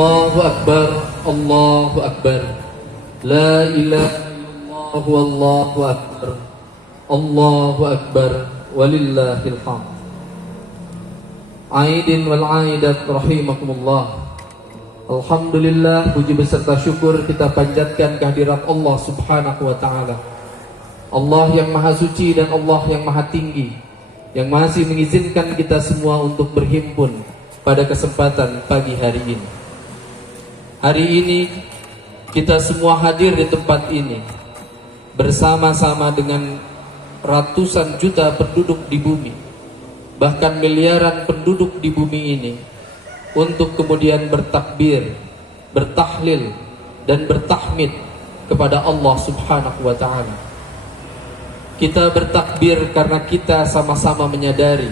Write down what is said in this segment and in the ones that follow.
Allahu Akbar, Allahu Akbar. La ilaha illallah wallahu akbar. Allahu Akbar walillahil hamd. Aidin wal aidat rahimakumullah. Alhamdulillah, puji beserta syukur kita panjatkan kehadirat Allah Subhanahu wa ta'ala, Allah yang maha suci dan Allah yang maha tinggi, yang masih mengizinkan kita semua untuk berhimpun pada kesempatan pagi hari ini. Hari ini kita semua hadir di tempat ini bersama-sama dengan ratusan juta penduduk di bumi, bahkan miliaran penduduk di bumi ini, untuk kemudian bertakbir, bertahlil dan bertahmid kepada Allah Subhanahu wa ta'ala. Kita bertakbir karena kita sama-sama menyadari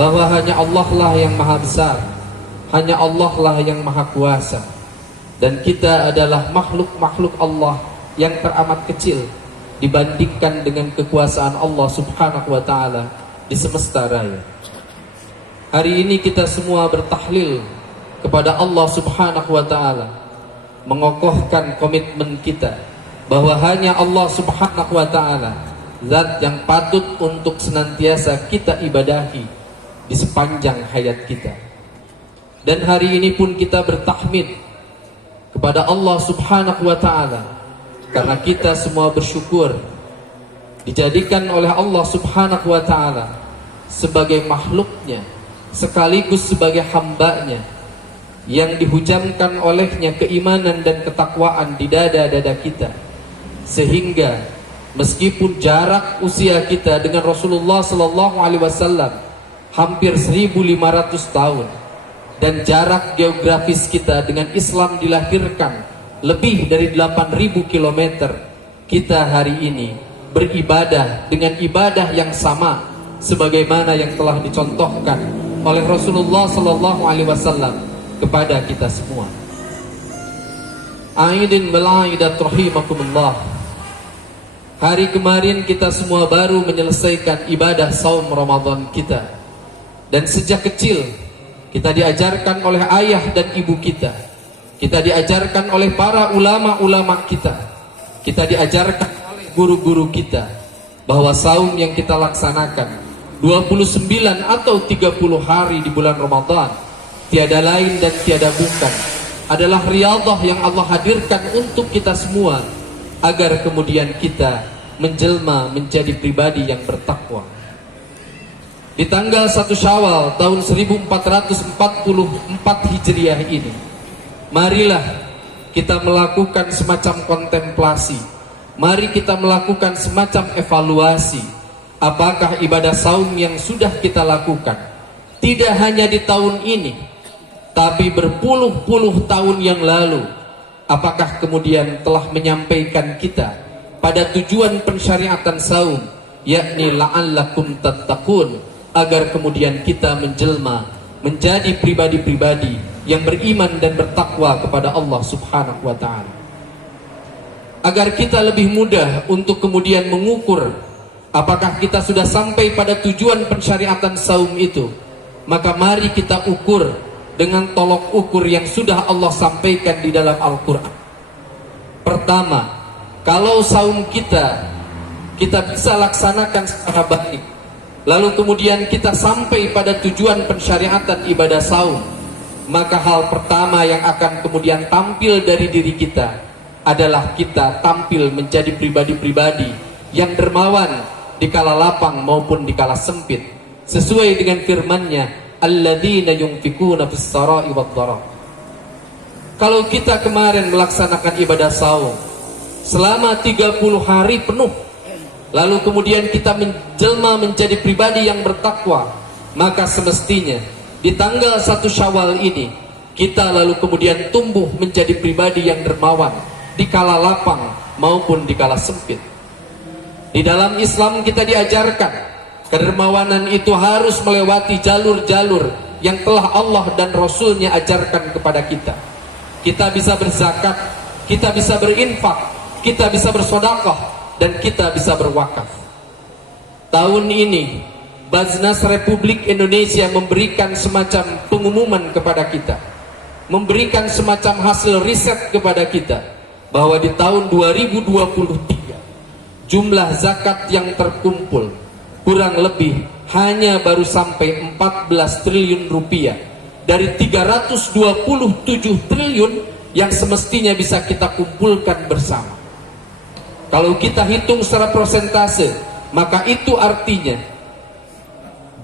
bahwa hanya Allah lah yang maha besar, hanya Allah lah yang maha kuasa, dan kita adalah makhluk-makhluk Allah yang teramat kecil dibandingkan dengan kekuasaan Allah Subhanahu wa ta'ala di semesta raya. Hari ini kita semua bertahlil kepada Allah Subhanahu wa ta'ala, mengokohkan komitmen kita bahwa hanya Allah Subhanahu wa ta'ala zat yang patut untuk senantiasa kita ibadahi di sepanjang hayat kita. Dan hari ini pun kita bertahmid kepada Allah Subhanahu wa ta'ala karena kita semua bersyukur dijadikan oleh Allah Subhanahu wa ta'ala sebagai makhluknya sekaligus sebagai hambanya, yang dihujamkan olehnya keimanan dan ketakwaan di dada-dada kita, sehingga meskipun jarak usia kita dengan Rasulullah sallallahu alaihi wasallam hampir 1500 tahun, dan jarak geografis kita dengan Islam dilahirkan lebih dari 8000 km, kita hari ini beribadah dengan ibadah yang sama sebagaimana yang telah dicontohkan oleh Rasulullah sallallahu alaihi wasallam kepada kita semua. Aidin wal aidat rahimakumullah. Hari kemarin kita semua baru menyelesaikan ibadah saum Ramadan kita, dan sejak kecil kita diajarkan oleh ayah dan ibu kita diajarkan oleh para ulama-ulama kita diajarkan oleh guru-guru kita bahwa saum yang kita laksanakan 29 atau 30 hari di bulan Ramadan tiada lain dan tiada bukan adalah riyadhah yang Allah hadirkan untuk kita semua, agar kemudian kita menjelma menjadi pribadi yang bertakwa. Di tanggal 1 Syawal tahun 1444 Hijriah ini, marilah kita melakukan semacam kontemplasi, mari kita melakukan semacam evaluasi. Apakah ibadah saum yang sudah kita lakukan tidak hanya di tahun ini, tapi berpuluh-puluh tahun yang lalu, apakah kemudian telah menyampaikan kita pada tujuan pensyariatan saum, yakni la'allakum tattaqun, agar kemudian kita menjelma menjadi pribadi-pribadi yang beriman dan bertakwa kepada Allah Subhanahu wa ta'ala. Agar kita lebih mudah untuk kemudian mengukur apakah kita sudah sampai pada tujuan pensyariatan saum itu, maka mari kita ukur dengan tolok ukur yang sudah Allah sampaikan di dalam Al-Quran. Pertama, kalau saum kita bisa laksanakan secara baik, lalu kemudian kita sampai pada tujuan pensyariatan ibadah saum, maka hal pertama yang akan kemudian tampil dari diri kita adalah kita tampil menjadi pribadi-pribadi yang dermawan di kala lapang maupun di kala sempit, sesuai dengan firman-Nya, alladzina yunfikuna fis-sarai wad-dharaa. Kalau kita kemarin melaksanakan ibadah saum selama 30 hari penuh, lalu kemudian kita menjelma menjadi pribadi yang bertakwa, maka semestinya di tanggal 1 Syawal ini kita lalu kemudian tumbuh menjadi pribadi yang dermawan di kala lapang maupun di kala sempit. Di dalam Islam kita diajarkan kedermawanan itu harus melewati jalur-jalur yang telah Allah dan Rasul-Nya ajarkan kepada kita. Kita bisa berzakat, kita bisa berinfak, kita bisa bersedekah, dan kita bisa berwakaf. Tahun ini Baznas Republik Indonesia memberikan semacam pengumuman kepada kita memberikan semacam hasil riset kepada kita bahwa di tahun 2023 jumlah zakat yang terkumpul kurang lebih hanya baru sampai 14 triliun rupiah dari 327 triliun yang semestinya bisa kita kumpulkan bersama. Kalau kita hitung secara persentase, maka itu artinya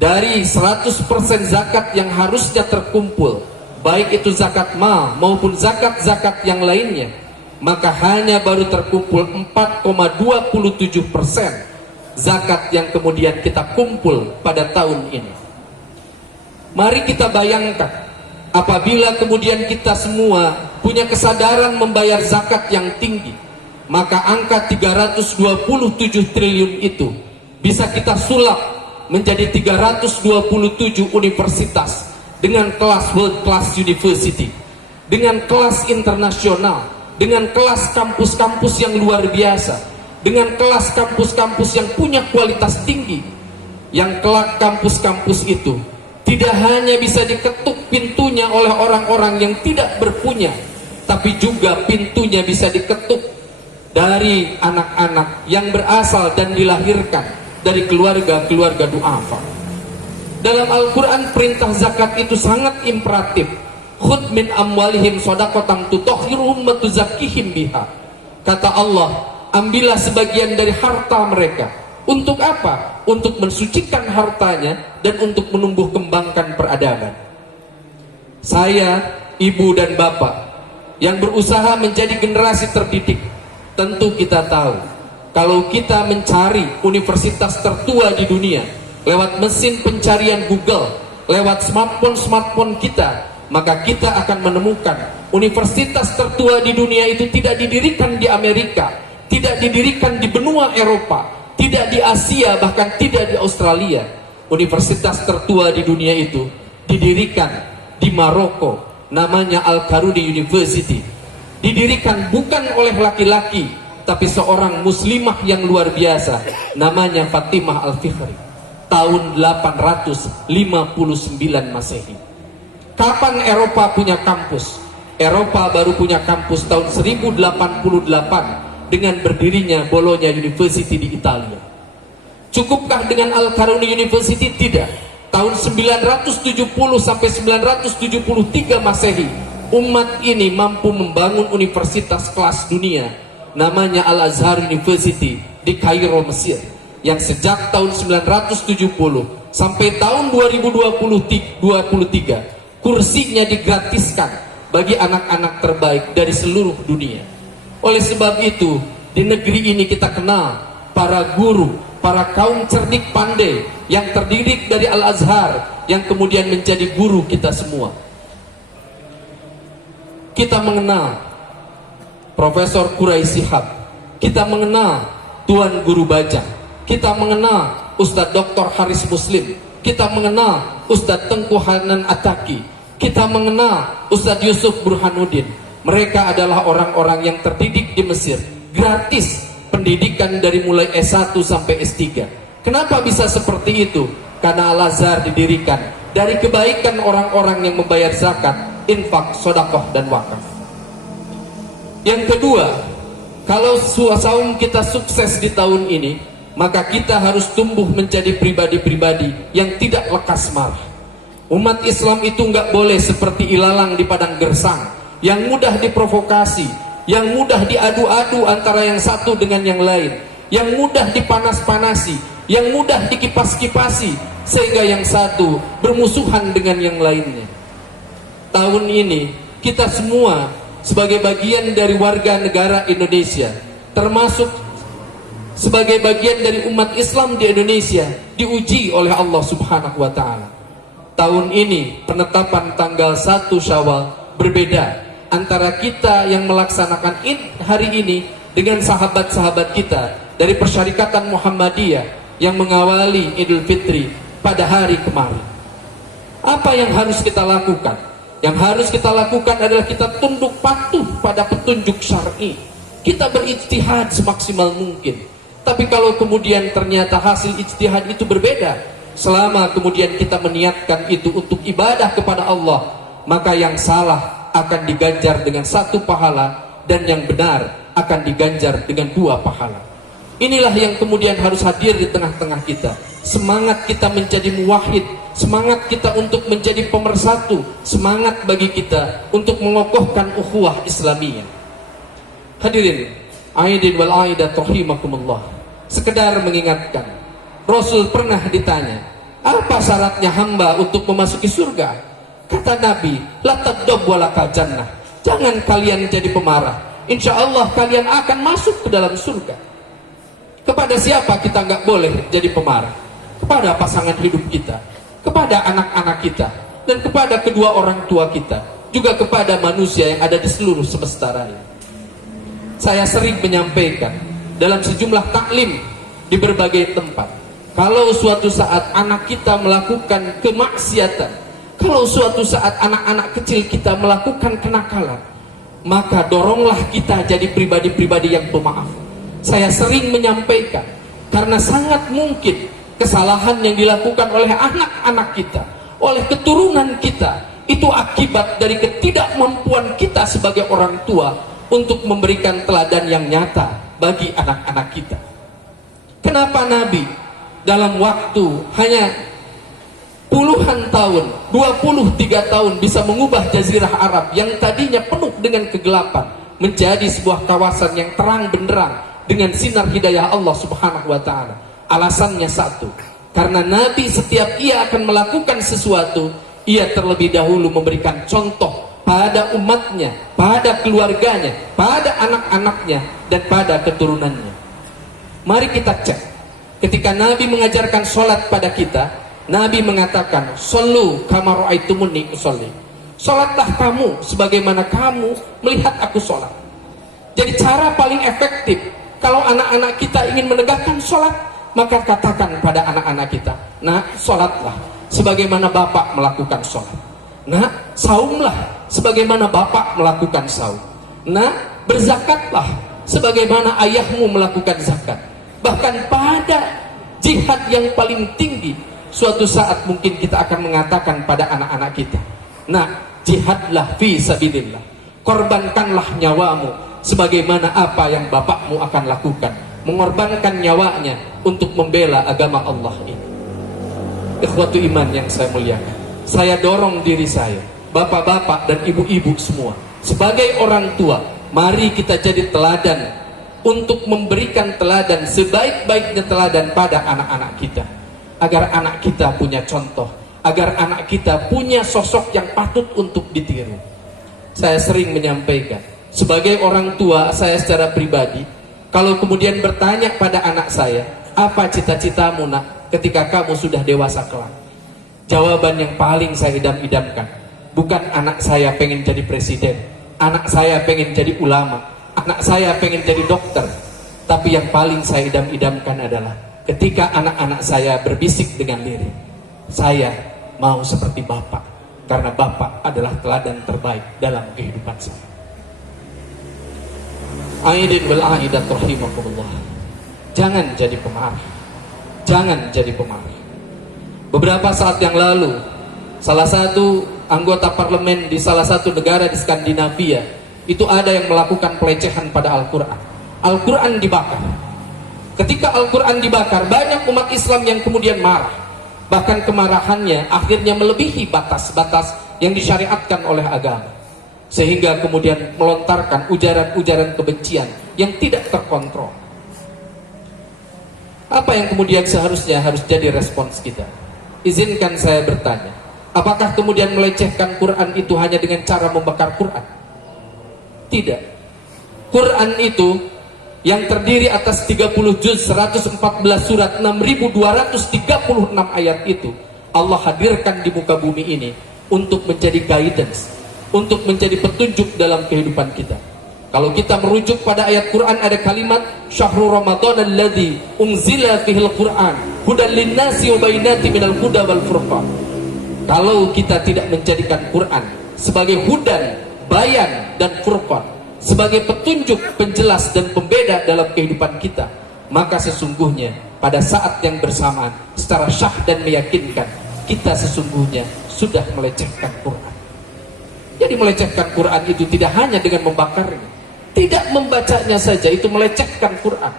dari 100% zakat yang harusnya terkumpul, baik itu zakat mal maupun zakat-zakat yang lainnya, maka hanya baru terkumpul 4,27% zakat yang kemudian kita kumpul pada tahun ini. Mari kita bayangkan, apabila kemudian kita semua punya kesadaran membayar zakat yang tinggi, maka angka 327 triliun itu bisa kita sulap menjadi 327 universitas dengan kelas world class university, dengan kelas internasional, dengan kelas kampus-kampus yang luar biasa, dengan kelas kampus-kampus yang punya kualitas tinggi, yang kelak kampus-kampus itu tidak hanya bisa diketuk pintunya oleh orang-orang yang tidak berpunya, tapi juga pintunya bisa diketuk dari anak-anak yang berasal dan dilahirkan dari keluarga-keluarga du'afa. Dalam Al-Quran perintah zakat itu sangat imperatif. Khudh min amwalihim shadaqatan tutahhiruhum wa tuzakkihim biha. Kata Allah, ambillah sebagian dari harta mereka. Untuk apa? Untuk mensucikan hartanya dan untuk menumbuh kembangkan peradaban. Saya, ibu dan bapak yang berusaha menjadi generasi terdidik, tentu kita tahu kalau kita mencari universitas tertua di dunia lewat mesin pencarian Google, lewat smartphone kita, maka kita akan menemukan universitas tertua di dunia itu tidak didirikan di Amerika, tidak didirikan di benua Eropa, tidak di Asia, bahkan tidak di Australia. Universitas tertua di dunia itu didirikan di Maroko, namanya Al-Karuni University. Didirikan bukan oleh laki-laki, tapi seorang muslimah yang luar biasa, namanya Fatimah Al-Fikri, tahun 859 Masehi. Kapan Eropa punya kampus? Eropa baru punya kampus tahun 1088 dengan berdirinya Bologna University di Italia. Cukupkah dengan Al-Karuni University? Tidak. Tahun 970 sampai 973 Masehi, umat ini mampu membangun universitas kelas dunia, namanya Al-Azhar University di Kairo, Mesir, yang sejak tahun 970 sampai tahun 2023 kursinya digratiskan bagi anak-anak terbaik dari seluruh dunia. Oleh sebab itu, di negeri ini kita kenal para guru, para kaum cerdik pandai yang terdidik dari Al-Azhar, yang kemudian menjadi guru kita semua. Kita mengenal Profesor Quraisy Shihab, kita mengenal Tuan Guru Bajang, kita mengenal Ustadz Dr. Haris Muslim, kita mengenal Ustadz Tengku Hanan Ataki, kita mengenal Ustadz Yusuf Burhanuddin. Mereka adalah orang-orang yang terdidik di Mesir, gratis pendidikan dari mulai S1 sampai S3. Kenapa bisa seperti itu? Karena Al-Azhar didirikan dari kebaikan orang-orang yang membayar zakat, infak, sedekah dan wakaf. Yang kedua, kalau saum kita sukses di tahun ini, maka kita harus tumbuh menjadi pribadi-pribadi yang tidak lekas marah. Umat Islam itu nggak boleh seperti ilalang di padang gersang, yang mudah diprovokasi, yang mudah diadu-adu antara yang satu dengan yang lain, yang mudah dipanas-panasi, yang mudah dikipas-kipasi, sehingga yang satu bermusuhan dengan yang lainnya. Tahun ini kita semua sebagai bagian dari warga negara Indonesia, termasuk sebagai bagian dari umat Islam di Indonesia, diuji oleh Allah Subhanahu wa Ta'ala. Tahun ini penetapan tanggal 1 Syawal berbeda antara kita yang melaksanakan Id hari ini dengan sahabat-sahabat kita dari Persyarikatan Muhammadiyah yang mengawali Idul Fitri pada hari kemarin. Apa yang harus kita lakukan? Yang harus kita lakukan adalah kita tunduk patuh pada petunjuk syar'i. Kita berijtihad semaksimal mungkin. Tapi kalau kemudian ternyata hasil ijtihad itu berbeda, selama kemudian kita meniatkan itu untuk ibadah kepada Allah, maka yang salah akan diganjar dengan 1 pahala, dan yang benar akan diganjar dengan 2 pahala. Inilah yang kemudian harus hadir di tengah-tengah kita. Semangat kita menjadi muwahhid, semangat kita untuk menjadi pemersatu, semangat bagi kita untuk mengokohkan ukhuwah Islamiyah. Hadirin, aidin wal aidat rahimakumullah. Sekedar mengingatkan, Rasul pernah ditanya, apa syaratnya hamba untuk memasuki surga? Kata Nabi, la taghdab walaka jannah. Jangan kalian jadi pemarah, insya Allah kalian akan masuk ke dalam surga. Kepada siapa kita nggak boleh jadi pemarah? Kepada pasangan hidup kita, kepada anak-anak kita, dan kepada kedua orang tua kita, juga kepada manusia yang ada di seluruh semesta raya. Saya sering menyampaikan dalam sejumlah taklim di berbagai tempat, kalau suatu saat anak kita melakukan kemaksiatan, kalau suatu saat anak-anak kecil kita melakukan kenakalan, maka doronglah kita jadi pribadi-pribadi yang pemaaf. Saya sering menyampaikan, karena sangat mungkin kesalahan yang dilakukan oleh anak-anak kita, oleh keturunan kita, itu akibat dari ketidakmampuan kita sebagai orang tua untuk memberikan teladan yang nyata bagi anak-anak kita. Kenapa Nabi dalam waktu hanya puluhan tahun, 23 tahun bisa mengubah jazirah Arab yang tadinya penuh dengan kegelapan menjadi sebuah kawasan yang terang benderang dengan sinar hidayah Allah Subhanahu wa ta'ala? Alasannya satu, karena Nabi setiap ia akan melakukan sesuatu, ia terlebih dahulu memberikan contoh pada umatnya, pada keluarganya, pada anak-anaknya, dan pada keturunannya. Mari kita cek, ketika Nabi mengajarkan sholat pada kita, Nabi mengatakan, "Shollu kama ra'aitumuni usolli." Sholatlah kamu sebagaimana kamu melihat aku sholat. Jadi cara paling efektif kalau anak-anak kita ingin menegakkan sholat, maka katakan pada anak-anak kita, nah sholatlah sebagaimana bapak melakukan sholat. Nah saumlah sebagaimana bapak melakukan saum. Nah berzakatlah sebagaimana ayahmu melakukan zakat. Bahkan pada jihad yang paling tinggi, suatu saat mungkin kita akan mengatakan pada anak-anak kita, nah jihadlah fi sabilillah, korbankanlah nyawamu sebagaimana apa yang bapakmu akan lakukan, mengorbankan nyawanya untuk membela agama Allah ini. Ikhwatu iman yang saya muliakan, saya dorong diri saya, bapak-bapak dan ibu-ibu semua, sebagai orang tua, mari kita jadi teladan untuk memberikan teladan sebaik-baiknya teladan pada anak-anak kita, agar anak kita punya contoh, agar anak kita punya sosok yang patut untuk ditiru. Saya sering menyampaikan, sebagai orang tua, saya secara pribadi, kalau kemudian bertanya pada anak saya, apa cita-citamu nak ketika kamu sudah dewasa kelak? Jawaban yang paling saya idam-idamkan, bukan anak saya pengen jadi presiden, anak saya pengen jadi ulama, anak saya pengen jadi dokter, tapi yang paling saya idam-idamkan adalah ketika anak-anak saya berbisik dengan lirik, saya mau seperti bapak, karena bapak adalah teladan terbaik dalam kehidupan saya. Aidin wal aidat rahimakumullah. Jangan jadi pemarah. Jangan jadi pemarah. Beberapa saat yang lalu, salah satu anggota parlemen di salah satu negara di Skandinavia itu ada yang melakukan pelecehan pada Al-Quran. Al-Quran dibakar. Ketika Al-Quran dibakar, banyak umat Islam yang kemudian marah. Bahkan kemarahannya akhirnya melebihi batas-batas yang disyariatkan oleh agama, sehingga kemudian melontarkan ujaran-ujaran kebencian yang tidak terkontrol. Apa yang kemudian seharusnya harus jadi respons kita? Izinkan saya bertanya, apakah kemudian melecehkan Quran itu hanya dengan cara membakar Quran? Tidak. Quran itu yang terdiri atas 30 juz, 114 surat, 6236 ayat itu, Allah hadirkan di muka bumi ini untuk menjadi guidance, untuk menjadi petunjuk dalam kehidupan kita. Kalau kita merujuk pada ayat Quran, ada kalimat Syahrul Ramadan alladzi unzila fihil Quran hudan linnasi wa bainati minal huda wal furqan. Kalau kita tidak menjadikan Quran sebagai hudan, bayan dan furqan, sebagai petunjuk, penjelas dan pembeda dalam kehidupan kita, maka sesungguhnya pada saat yang bersamaan secara syah dan meyakinkan, kita sesungguhnya sudah melecehkan Quran. Jadi melecehkan Quran itu tidak hanya dengan membakarnya, tidak membacanya saja itu melecehkan Quran.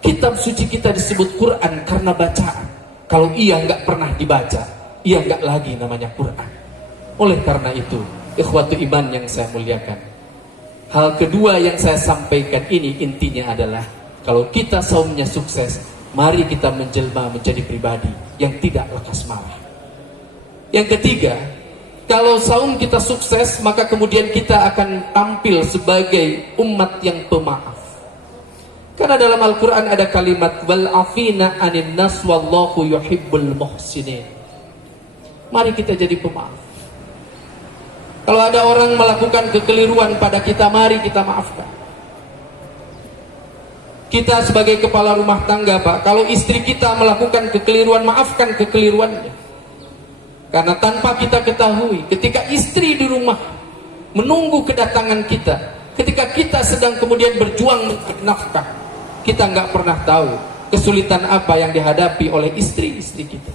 Kitab suci kita disebut Quran karena bacaan. Kalau ia nggak pernah dibaca, ia nggak lagi namanya Quran. Oleh karena itu, ikhwatu iman yang saya muliakan, hal kedua yang saya sampaikan ini intinya adalah, kalau kita saumnya sukses, mari kita menjelma menjadi pribadi yang tidak lekas marah. Yang ketiga, kalau saum kita sukses, maka kemudian kita akan tampil sebagai umat yang pemaaf. Karena dalam Al-Quran ada kalimat wal afina anin nas wallahu yuhibbul muhsinin. Mari kita jadi pemaaf. Kalau ada orang melakukan kekeliruan pada kita, mari kita maafkan. Kita sebagai kepala rumah tangga, Pak, kalau istri kita melakukan kekeliruan, maafkan kekeliruannya. Karena tanpa kita ketahui, ketika istri di rumah menunggu kedatangan kita, ketika kita sedang kemudian berjuang mencari nafkah, kita nggak pernah tahu kesulitan apa yang dihadapi oleh istri-istri kita.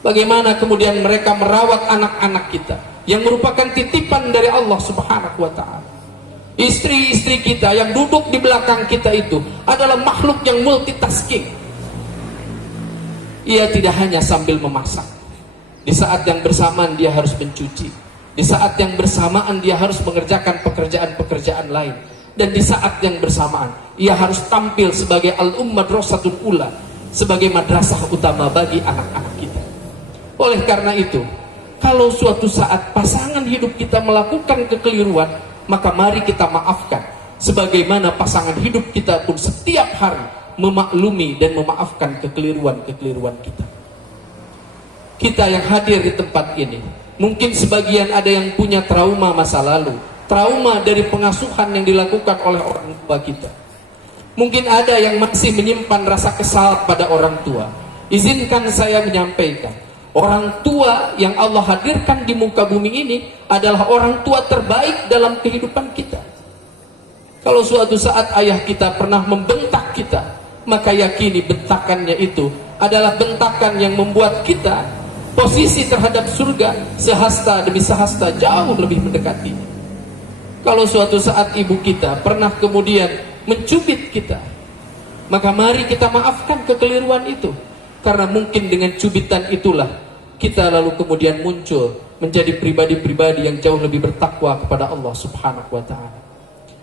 Bagaimana kemudian mereka merawat anak-anak kita yang merupakan titipan dari Allah Subhanahu wa ta'ala. Istri-istri kita yang duduk di belakang kita itu adalah makhluk yang multitasking. Ia tidak hanya sambil memasak. Di saat yang bersamaan dia harus mencuci. Di saat yang bersamaan dia harus mengerjakan pekerjaan-pekerjaan lain. Dan di saat yang bersamaan ia harus tampil sebagai al-ummah madrasatul ula, sebagai madrasah utama bagi anak-anak kita. Oleh karena itu, kalau suatu saat pasangan hidup kita melakukan kekeliruan, maka mari kita maafkan. Sebagaimana pasangan hidup kita pun setiap hari memaklumi dan memaafkan kekeliruan-kekeliruan kita. Kita yang hadir di tempat ini, mungkin sebagian ada yang punya trauma masa lalu, trauma dari pengasuhan yang dilakukan oleh orang tua kita. Mungkin ada yang masih menyimpan rasa kesal pada orang tua. Izinkan saya menyampaikan, orang tua yang Allah hadirkan di muka bumi ini adalah orang tua terbaik dalam kehidupan kita. Kalau suatu saat ayah kita pernah membentak kita, maka yakini bentakannya itu adalah bentakan yang membuat kita posisi terhadap surga sehasta demi sehasta jauh lebih mendekati. Kalau suatu saat ibu kita pernah kemudian mencubit kita, maka mari kita maafkan kekeliruan itu. Karena mungkin dengan cubitan itulah kita lalu kemudian muncul menjadi pribadi-pribadi yang jauh lebih bertakwa kepada Allah Subhanahu wa ta'ala.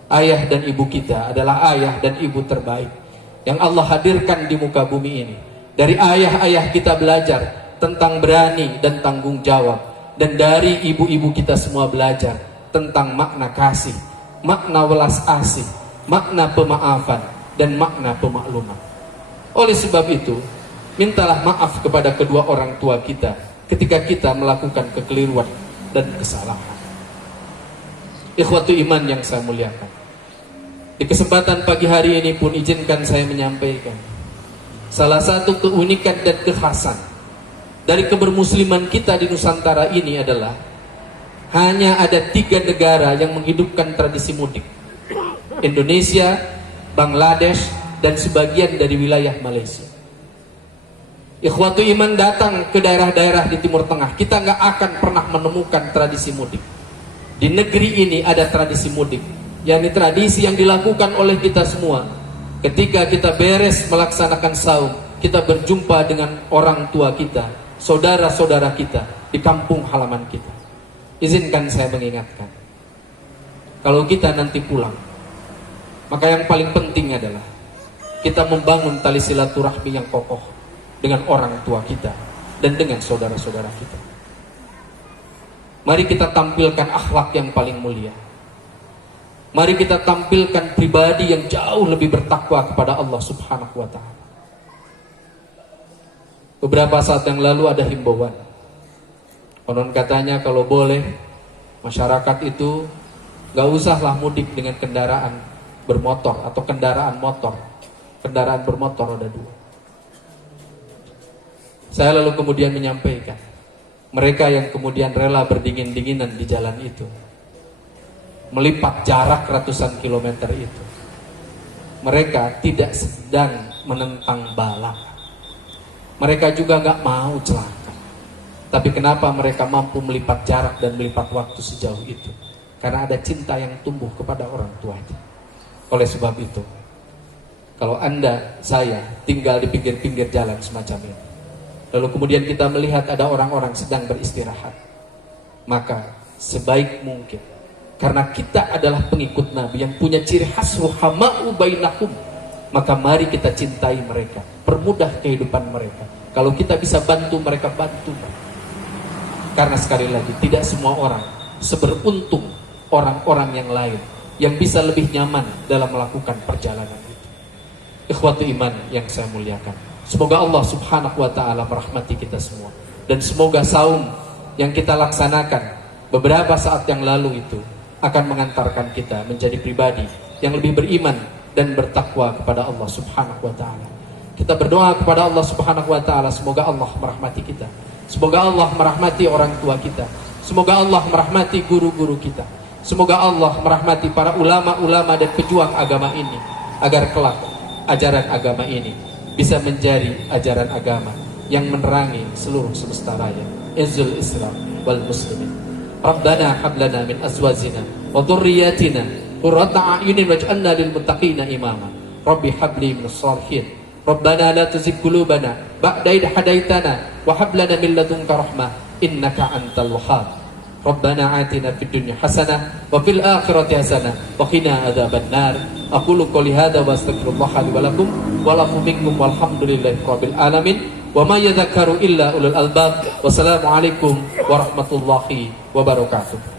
Ayah dan ibu kita adalah ayah dan ibu terbaik yang Allah hadirkan di muka bumi ini. Dari ayah-ayah kita belajar tentang berani dan tanggung jawab, dan dari ibu-ibu kita semua belajar tentang makna kasih, makna welas asih, makna pemaafan, dan makna pemakluman. Oleh sebab itu, mintalah maaf kepada kedua orang tua kita ketika kita melakukan kekeliruan dan kesalahan. Ikhwatu iman yang saya muliakan, di kesempatan pagi hari ini pun izinkan saya menyampaikan salah satu keunikan dan kekhasan dari kebermusliman kita di Nusantara ini adalah hanya ada 3 negara yang menghidupkan tradisi mudik: Indonesia, Bangladesh, dan sebagian dari wilayah Malaysia. Ikhwatu iman datang ke daerah-daerah di Timur Tengah, kita nggak akan pernah menemukan tradisi mudik. Di negeri ini ada tradisi mudik, yakni tradisi yang dilakukan oleh kita semua. Ketika kita beres melaksanakan saum, kita berjumpa dengan orang tua kita, saudara-saudara kita di kampung halaman kita. Izinkan saya mengingatkan, kalau kita nanti pulang, maka yang paling penting adalah kita membangun tali silaturahmi yang kokoh dengan orang tua kita dan dengan saudara-saudara kita. Mari kita tampilkan akhlak yang paling mulia. Mari kita tampilkan pribadi yang jauh lebih bertakwa kepada Allah Subhanahu wa ta'ala. Beberapa saat yang lalu ada himbauan. Konon katanya kalau boleh masyarakat itu gak usahlah mudik dengan kendaraan bermotor atau kendaraan motor, kendaraan bermotor roda 2. Saya lalu kemudian menyampaikan, mereka yang kemudian rela berdingin-dinginan di jalan itu, melipat jarak ratusan kilometer itu, mereka tidak sedang menentang balap. Mereka juga gak mau celaka. Tapi kenapa mereka mampu melipat jarak dan melipat waktu sejauh itu? Karena ada cinta yang tumbuh kepada orang tua itu. Oleh sebab itu, kalau Anda, saya tinggal di pinggir-pinggir jalan semacam ini, lalu kemudian kita melihat ada orang-orang sedang beristirahat, maka sebaik mungkin, karena kita adalah pengikut Nabi yang punya ciri khas ruhama'u bainahum, maka mari kita cintai mereka, permudah kehidupan mereka. Kalau kita bisa bantu mereka, bantu mereka. Karena sekali lagi, tidak semua orang seberuntung orang-orang yang lain yang bisa lebih nyaman dalam melakukan perjalanan itu. Ikhwatu iman yang saya muliakan, semoga Allah subhanahu wa ta'ala merahmati kita semua. Dan semoga saum yang kita laksanakan beberapa saat yang lalu itu akan mengantarkan kita menjadi pribadi yang lebih beriman dan bertakwa kepada Allah subhanahu wa ta'ala. Kita berdoa kepada Allah subhanahu wa ta'ala, semoga Allah merahmati kita, semoga Allah merahmati orang tua kita, semoga Allah merahmati guru-guru kita, semoga Allah merahmati para ulama-ulama dan pejuang agama ini, agar kelak ajaran agama ini bisa menjadi ajaran agama yang menerangi seluruh semesta raya. Izzul Islam wal Muslimin. Rabbana hablana min azwajina wa dhurriyyatina qurrata a'yunin waj'alna lil muttaqina imama. Rabbi habli minas shalihin. Rabbana la tuzigh qulubana ba'da idh hadaitana wa hab lana min ladunka rahmah innaka antal wahhab. Rabbana atina fid dunya hasanah wa fil akhirati hasanah wa qina adzaban nar. Aqulu qouli hadza wa astaghfirullah li wa lakum wa lakum minkum walhamdulillahi rabbil alamin. Wa ma yadhakkaru illa ulul albab. Wassalamu alaikum warahmatullahi wabarakatuh.